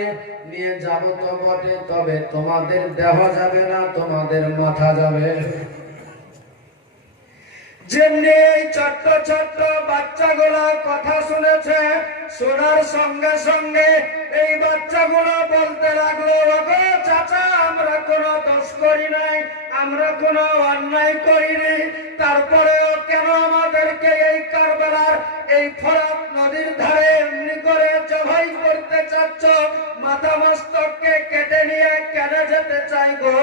দরবারে নিয়ে যাব তো বটে, তবে তোমাদের দেহ যাবে না, তোমাদের মাথা যাবে। যেমনি এই ছোট্ট ছোট্ট বাচ্চাগুলো কথা শুনেছে, শোনার সঙ্গে সঙ্গে এই বাচ্চাগুলো বলতে লাগলো, ওগো চাচা, আমরা কোনো দোষ করি নাই, আমরা কোনো অন্যায় করিনি, তারপরেও কেন আমাদেরকে এই কারবালার এই ফরাত নদীর ধারে এমনি করে জবাই করতে চাচ্ছ? মাথা মস্তককে কেটে নিয়ে কেন যেতে চাই গো?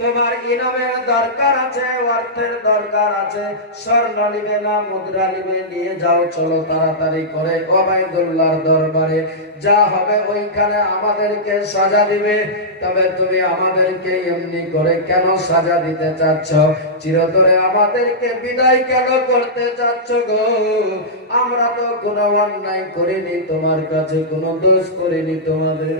তোমার ইনামের দরকার আছে, অর্থের দরকার আছে, স্বর্ণ নিবে না মুদ্রা নিবে, নিয়ে যাও, চলো তাড়াতাড়ি করে ওবাইদুল্লাহর দরবারে। যা হবে ওইখানে আমাদেরকে সাজা দিবে। তবে তুমি আমাদেরকে এমনি করে কেন সাজা দিতে চাচ্ছ? চিরতরে আমাদেরকে বিদায় কেন করতে চাচ্ছ গো? আমরা তো কোনো অন্যায় করিনি, তোমার কাছে কোনো দোষ করিনি তোমাদের।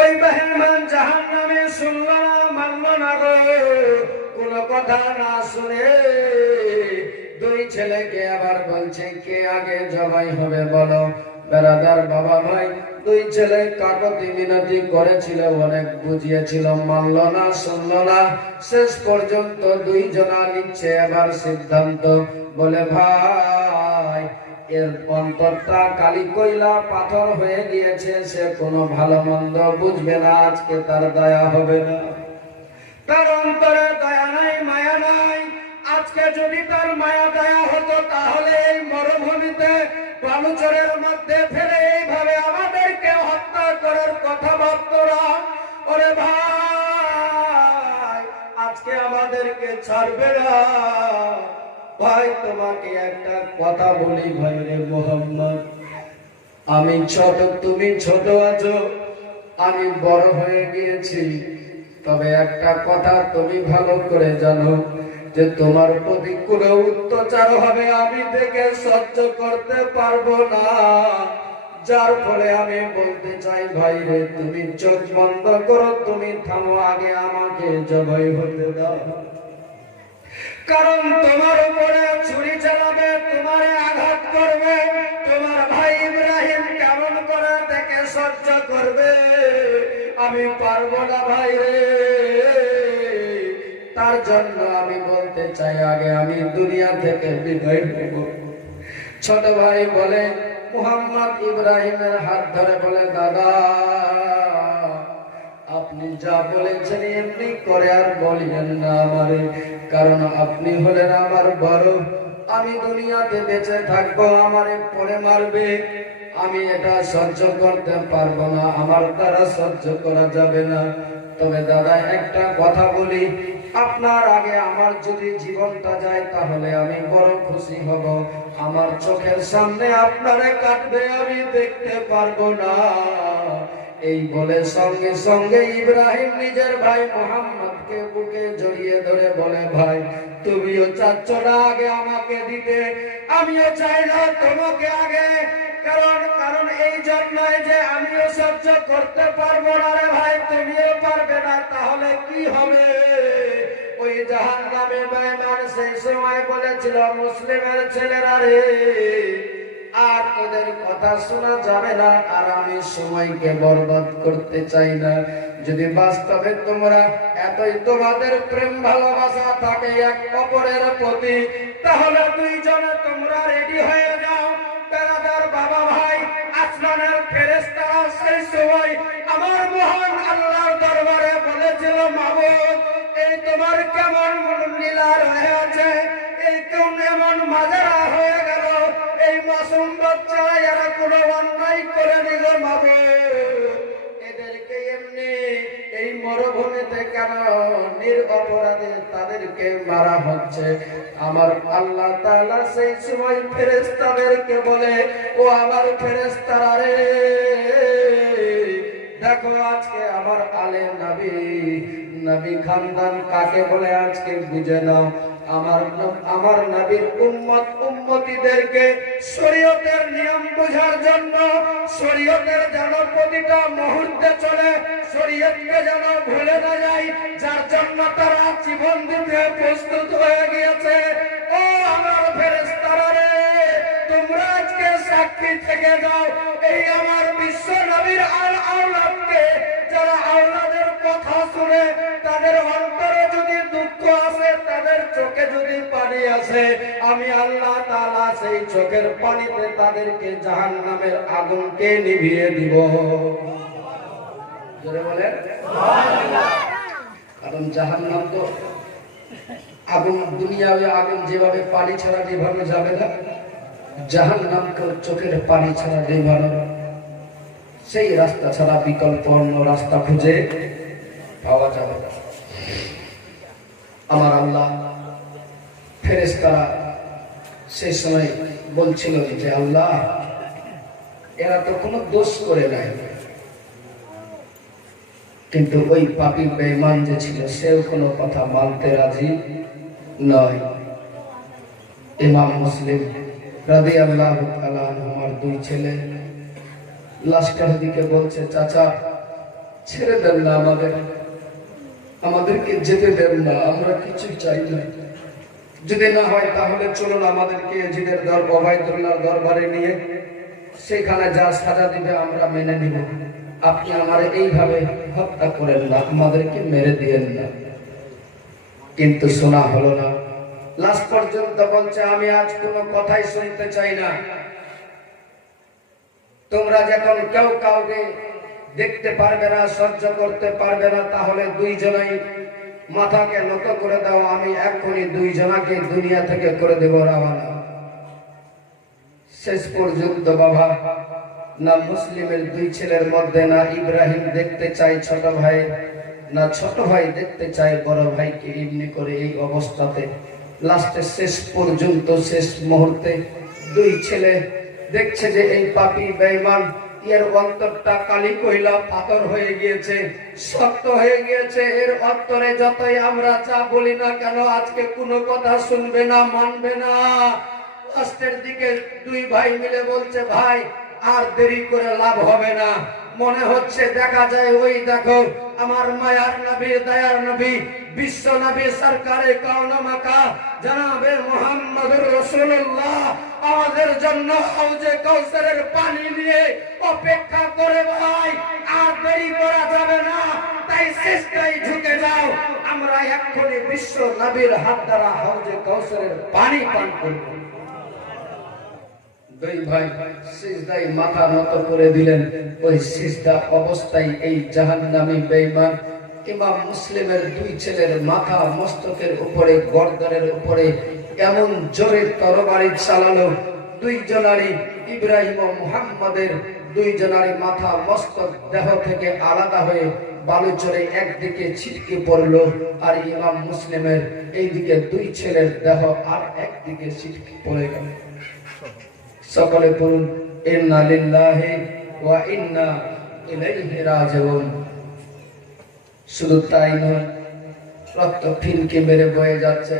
ওই বেঈমান জাহান্নামে শুনল না, মানল না গো, কোন কথা না শুনে দুই ছেলেকে আবার বলছে, কে আগে জবাই হবে বলো? বেরাদার বাবা ভাই, দুই ছেলে কাকতি মিনতি করেছিল, অনেক বুঝিয়েছিল, মানল না, শুনল না। শেষ পর্যন্ত দুইজনা নিচ্ছে এবার সিদ্ধান্ত, বলে ভাই এর অন্তরটা কালি কয়লা পাথর হয়ে গিয়েছে, সে কোনো ভালো মন্দ বুঝবে না, আজকে তার দয়া হবে না, তার অন্তরে দয়া নাই, মায়া নাই। আজকে যদি তার মায়া দয়া হতো, তাহলে এই মরুভূমিতে বালুচরের মধ্যে ফেলে এইভাবে আমাদেরকে হত্যা করার কথা ভাবত না। ওরে ভাই, আজকে আমাদেরকে ছাড়বে না। ভাই তোমাকে একটা কথা বলি ভাই রে মোহাম্মদ, আমি ছোট, তুমি ছোট আছো, আমি বড় হয়ে গিয়েছি। তবে একটা কথা তুমি ভালো করে জানো, যে তোমার প্রতি কোনো অত্যাচার হবে আমি দেখে সহ্য করতে পারবো না। যার ফলে আমি বলতে চাই ভাই রে, তুমি চোখ বন্ধ করো, তুমি থামো, আগে আমাকে জবাই হতে দাও। কারণ তোমার উপরে ছুরি চালাবে, তোমারে আঘাত করবে, তোমার ভাই ইব্রাহিম কেমন করে দেখে সহ্য করবে? আমি পারবো না ভাই রে। তার জন্য আমি বলতে চাই, আগে আমি দুনিয়া থেকে বিদায় নেব। ছোট ভাই বলে, মুহাম্মদ ইব্রাহিমের হাত ধরে বলে, দাদা আপনি যা বলেছেন এমনি করে আর বলিলেন না আমারে, কারণ আপনি হলেন আমার বড়। আমি দুনিয়াতে বেঁচে থাকবো, আমারে পরে মারবে, আমি এটা সহ্য করতে পারবো না, আমার দ্বারা সহ্য করা যাবে না। তবে দাদা একটা কথা বলি, আপনার আগে আমার যদি জীবনটা যায় তাহলে আমি বড় খুশি হব। আমার চোখের সামনে আপনারে কাটবে, আমি দেখতে পারবো না। এই বলে সঙ্গে সঙ্গে ইব্রাহিম নিজের ভাই মুহাম্মদকে বুকে জড়িয়ে ধরে বলে, ভাই তুমিও চাচ্ছ না আগে আমাকে দিতে, আমিও চাই না তোমাকে আগে। কারণ এই জন্যই যে আমিও সহ্য করতে পারবো না রে ভাই, তুমিও পারবে না, তাহলে কি হবে? ওই জাহান্নামে বেঈমান সেই সময় বলেছিল, মুসলিমের ছেলেরা রে, আর তোদের কথা শোনা যাবে না, আর আমি সময়কে বরবাদ করতে চাই না। যদি বাস্তবে তোমরা এতই তোমাদের প্রেম ভালোবাসা থাকে এক অপরের প্রতি, তাহলে দুইজনে তোমরা রেডি হয়ে যাও। বেরাদার বাবা ভাই, আসমানের ফেরেশতারা সেই সময় আমার মহান আল্লাহর দরবারে বলেছিল, মাবুদ এই তোমার কেমন লীলা রয়ে আছে, এই কোন এমন মাজারা হয়ে গেল, এই মাসুম বাচ্চা এরা কোনো অন্যায় করে নিল মাবুদ, এদেরকে এমনি এই মরুভূমিতে কেন নিরপরাধে তাদেরকে মারা হচ্ছে? আমার আল্লাহ তাআলা সেই সময় ফেরেশতাদেরকে বলে, ও আমার ফেরেশতারা রে, দেখো আজকে আমার আলে নবী খানদান কাকে বলে আজকে বুঝে নাও। আমার নবীর উম্মতিদেরকে শরীয়তের নিয়ম বোঝার জন্য, শরীয়তের যেন প্রতিটা মুহূর্তে চলে, শরীয়তকে যেন ভুলে না যায়, যার জন্য তারা জীবন দিতে প্রস্তুত হয়ে গিয়েছে। ও আমার ফেরেশতারা রে, তোমরা আজকে সাক্ষী থেকে যাও, এই আমার বিশ্ব নবীর আওলাদকে যারা আওলাদের কথা শুনে তাদের অন্তরে যদি দুঃখ আছে, তাদের চোখে যদি পানি আছে, আমি আল্লাহ তাআলা সেই চোখের পানিতে তাদেরকে জাহান্নামের আগুনকে নিভিয়ে দিব। জোরে বলেন সুবহানাল্লাহ। কারণ জাহান্নাম তো আগুন, দুনিয়ায় আগুন যেভাবে পানি ছাড়া যেভাবে যাবে না, জাহান্নামকে চোখের পানি ছাড়া যেভাবে, সেই রাস্তা ছাড়া বিকল্প অন্য রাস্তা খুঁজে পাওয়া যাবে না। আমার আল্লাহ ফেরেশতারা সেই সময় বলছিল যে আল্লাহ, এরা তো কোনো দোষ করে নাই, কিন্তু ওই পাপী বেঈমান যে ছিল সেও কোনো কথা মানতে রাজি নয়। ইমাম মুসলিম রাদিয়াল্লাহু তাআলা আনহুর দুই ছেলে লাস্টের দিকে বলছে, চাচা ছেড়ে দেন না, আমাদেরকে যেতে দেন না, আমরা কিছু চাই না, যদি না হয় তাহলে চলুন আমাদেরকে জিদের ওবায়দুল্লাহর দরবারে নিয়ে সেখানে যা সাজা দিবে আমরা মেনে নিব, আপনি আমার এইভাবে হত্যা করেন না, আমাদেরকে মেরে দিয়েন না। কিন্তু শোনা হলো না। লাস্ট পর্যন্ত বলছে, আমি আজ কোনো কথাই শুনতে চাই না, তোমরা যখন কেউ কাউকে দেখতে পারবে না, সহ্য করতে পারবে না, তাহলে দুইজনেই মাথাকে নত করে দাও, আমি এখনই দুইজনাকে দুনিয়া থেকে করে দেব রওনা। শেষ পর্যন্ত বাবা না মুসলিমের দুই ছেলের মধ্যে না ইব্রাহিম দেখতে চাই ছোট ভাই, না ছোট ভাই দেখতে চাই বড় ভাইকে এমনি করে এই অবস্থাতে। লাস্টে শেষ পর্যন্ত শেষ মুহূর্তে দুই ছেলে দেখছে যে এই পাপী বেঈমান এর অন্তরটা কালি কয়লা পাথর হয়ে গিয়েছে, শক্ত হয়ে গিয়েছে, এর অন্তরে যতই আমরা যা বলি না কেন আজকে কোনো কথা শুনবে না, মানবে না। লাস্টের দিকে দুই ভাই মিলে বলছে, ভাই আর দেরি করে লাভ হবে না, মনে হচ্ছে দেখা যায় ওই দেখো আমার মায়ার নবী, দয়ার নবী, বিশ্ব নবী, সরকারে কাওন মাকা জনাবে মুহাম্মদুর রাসূলুল্লাহ আমাদের জন্য হাউজে কাউসারের পানি নিয়ে অপেক্ষা করে, ভাই আর দেরি করা যাবে না, তাই শেষটাই ঝুঁকে যাও, আমরা এক্ষুনি বিশ্ব নবীর হাত দ্বারা হাউজে কাউসারের পানি পান করব। দুই ভাই সিজদায় মাথা নত করে দিলেন। ওই সিজদা অবস্থায় এই জাহান্নামী বেঈমান ইমাম মুসলিমের দুই ছেলের মাথা মস্তকের উপরে, গর্দনের উপরে এমন জোরে তরবারি চালালো, দুইজনারই ইব্রাহিম ও মুহাম্মাদের দুইজনারই মাথা মস্তক দেহ থেকে আলাদা হয়ে বালুচরে একদিকে ছিটকে পড়লো, আর ইমাম মুসলিমের এইদিকে দুই ছেলের দেহ আর একদিকে ছিটকে পড়ে গেল। সকলে বলুন ইন্না লিল্লাহি ওয়া ইন্না ইলাইহি রাজিউন। শুধু তাই নয়, রক্ত ফিনকে মেরে বয়ে যাচ্ছে।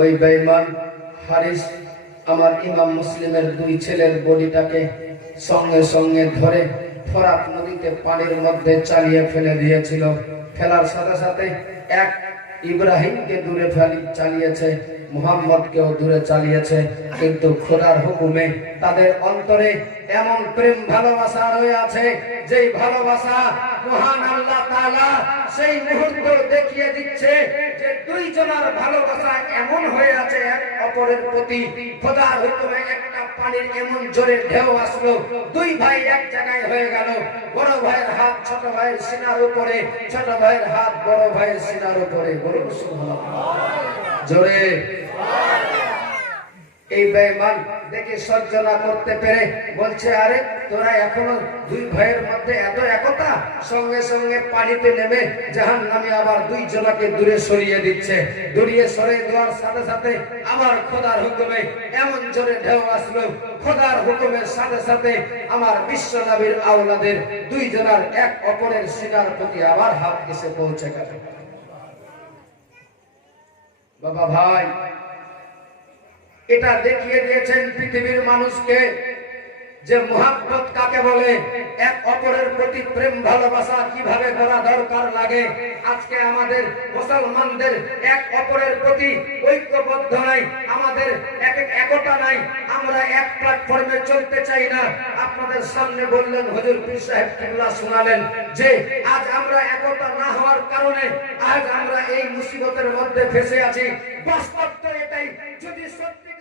ওই বেঈমান হারিস আমার ইমাম মুসলিমের দুই ছেলের বডিটাকে সঙ্গে সঙ্গে ধরে ফোরাত নদীতে পানির মধ্যে চালিয়ে ফেলে দিয়েছিল। ফেলার সাথে সাথে এক ইব্রাহিমকে দূরে চালিয়েছে, মুহাম্মদকেও দূরে চালিয়েছে, কিন্তু খোদার হুকুমে তাদের অন্তরে এমন প্রেম ভালোবাসা রয়ে আছে, যেই ভালোবাসা মহান আল্লাহ তাআলা সেই মুহূর্ত দেখিয়ে দিচ্ছে যে দুইজনের ভালোবাসা এমন হয়ে আছে এক অপরের প্রতি। খোদার হুকুমে একটা পানির এমন জোরে ঢেউ আসলো, দুই ভাই এক জায়গায় হয়ে গেল। বড় ভাইয়ের হাত ছোট ভাইয়ের সিনার উপরে, ছোট ভাইয়ের হাত বড় ভাইয়ের সিনার উপরে। বলুন সুবহানাল্লাহ জোরে। এই বেঈমান দেখে সহ্য না করতে পেরে বলছে, আরে তোরা এখনো দুই ভাইয়ের মধ্যে এত একতা? সঙ্গে সঙ্গে পানিতে নেমে জাহান্নামী আবার দুই জনকে দূরে সরিয়ে দিচ্ছে। দূরে সরিয়ে দেওয়ার সাথে সাথে আমার খোদার হুকুমে এমন জোরে ঢেউ আসলো, খোদার হুকুমের সাথে সাথে আমার বিশ্ব নবীর আওলাদের দুই জনের এক অপরের সিনার প্রতি আবার হাত এসে পৌঁছে গেল। বাবা ভাই, এটা দেখিয়ে দিয়েছেন পৃথিবীর মানুষকে যে মুহাব্বত কাকে বলে, এক অপরের প্রতি প্রেম ভালোবাসা কিভাবে করা দরকার লাগে। আজকে আমাদের মুসলমানদের এক অপরের প্রতি ঐক্যবদ্ধ নাই, আমাদের একতা নাই, আমরা এক প্ল্যাটফর্মে চলতে চাই না। আপনাদের সামনে বললেন, হুজুর পীর সাহেব কিবলা শোনালেন যে আজ আমরা একতা না হওয়ার কারণে আজ আমরা এই মুসিবতের মধ্যে ফেসে আছি। বাস্তব তো এটাই। যদি সত্যি